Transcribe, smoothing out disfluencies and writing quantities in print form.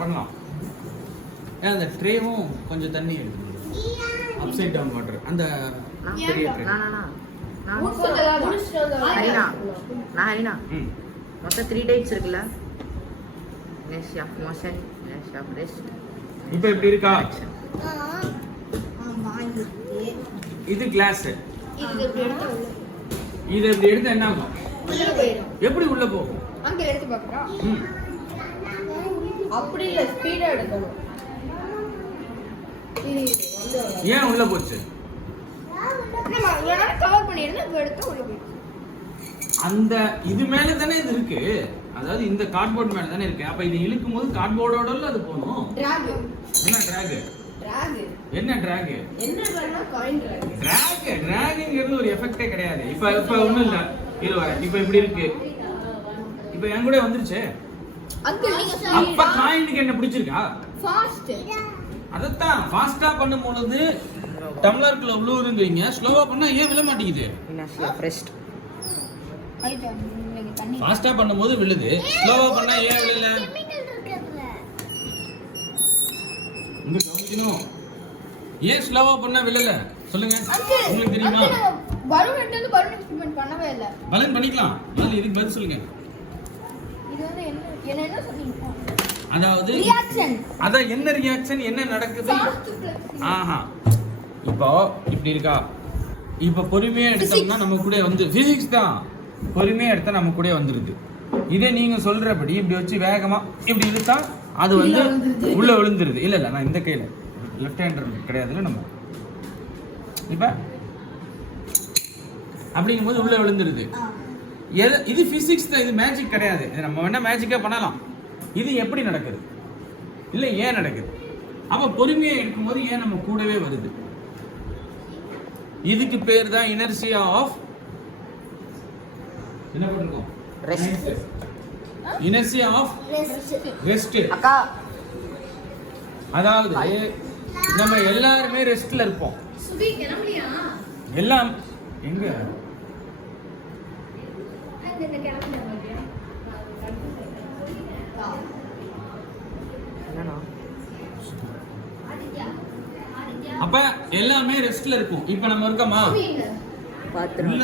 பண்ணலாம். அந்த ட்ரேவும் கொஞ்சம் தண்ணி எடுத்து அப்சைட் டவுன் வாட்டர் அந்த பெரிய ட்ரே. ஹரினா மொத்தம் 3 டைப்ஸ் இருக்குல்ல. Inertia of motion, inertia of rest. இப்போ எப்படி இருக்கா? இது கிளாஸ். இது இப்படி எடுத்தா என்ன ஆகும்? எப்படி உள்ள போகும்? அங்க எடுத்து பார்க்கறா. அப்படி இல்ல, ஸ்பீடா எடுக்கணும். ஏன் உள்ள போச்சு? நம்ம வேணா கவர் பண்ணிருந்தா இப்ப எடுத்து உள்ள போயிடுச்சு. அந்த இது மேல தானே இது இருக்கு. அதாவது இந்த கார்ட்போர்ட் மேல தானே இருக்கு. அப்ப இது இழுக்கும் போது கார்ட்போர்டோடல அது போணும். டிராக். என்ன டிராக்? டிராக். என்ன டிராக்? என்ன வேணா காயின் டிராக். டிராக்ங்கிறது ஒரு எஃபெக்ட்டே கிடையாது. இப்ப ஒண்ணும் இல்ல. இரு வர. இப்ப இப்படி இருக்கு. இப்ப என் கூட வந்துருச்சு. அங்கிள் அப்ப காயினுக்கு என்ன பிடிச்சிருக்கா? ஃபாஸ்ட். அதத்தான் ஃபாஸ்டா பண்ணும்போது டம்ளர்க்குள்ள விழுவுதுங்கறீங்க. ஸ்லோவா பண்ணா ஏன் விழ மாட்டேங்குது? Inertia of rest. ஃபாஸ்டா பண்ணும்போது விழுது, ஸ்லோவா பண்ணா ஏன் விழல? இங்க கவனிக்கணும். ஏன் ஸ்லோவா பண்ணா விழல சொல்லுங்க. உங்களுக்கு தெரியுமா? பலூன் எடுத்து பலூன் எக்ஸ்பெரிமென்ட் பண்ணவே இல்ல. பலூன் பண்ணிக்கலாம். அது இதுக்கு பதில் சொல்லுங்க. இது வந்து என்ன சொன்னீங்க? அதாவது ரியாக்ஷன். அத என்ன ரியாக்ஷன் என்ன நடக்குது? ஆஹா. இப்போ இப்படி இருக்கா? இப்போ பொறுமையா எடுத்தோம்னா நம்ம கூட வந்து பிசிக்ஸ் தான். பொறுமையா எடுத்தா நம்ம கூட வந்துருது. இதே நீங்க சொல்றபடி இப்படி வச்சு வேகமா இப்படி இழுத்தா அது வந்து உள்ள விழுந்துருது. இல்ல நான் இந்த கையில லெஃப்ட் ஹேண்டர் கிடையாதுல நம்ம. இப்ப அப்படிங்கும்போது உள்ள விழுந்துருது. இது பிசிக்ஸ் தான். இது மேஜிக் கிடையாது. இது நம்ம வேணா மேஜிக்கா பண்ணலாம். இது எப்படி நடக்குது? இல்ல ஏன் நடக்குது? அப்ப பொறுமையா எடுக்கும்போது ஏன் நம்ம கூடவே வருது? இதுக்கு பேர் தான் இனர்ஷியா ஆஃப் என்ன பண்ணிருக்கோம்? ரெஸ்ட். Inertia of rest. அக்கா அதாவது நம்ம எல்லாரும் ரெஸ்ட்ல இருப்போம். சுபி கிளம்பலையா? எல்லாம் எங்க? இந்த கிளம்பலையா? அப்ப எல்லாமே ரெஸ்ட்ல இருக்கும். இப்ப நம்ம இருக்கோமா? பாத்துறோம்.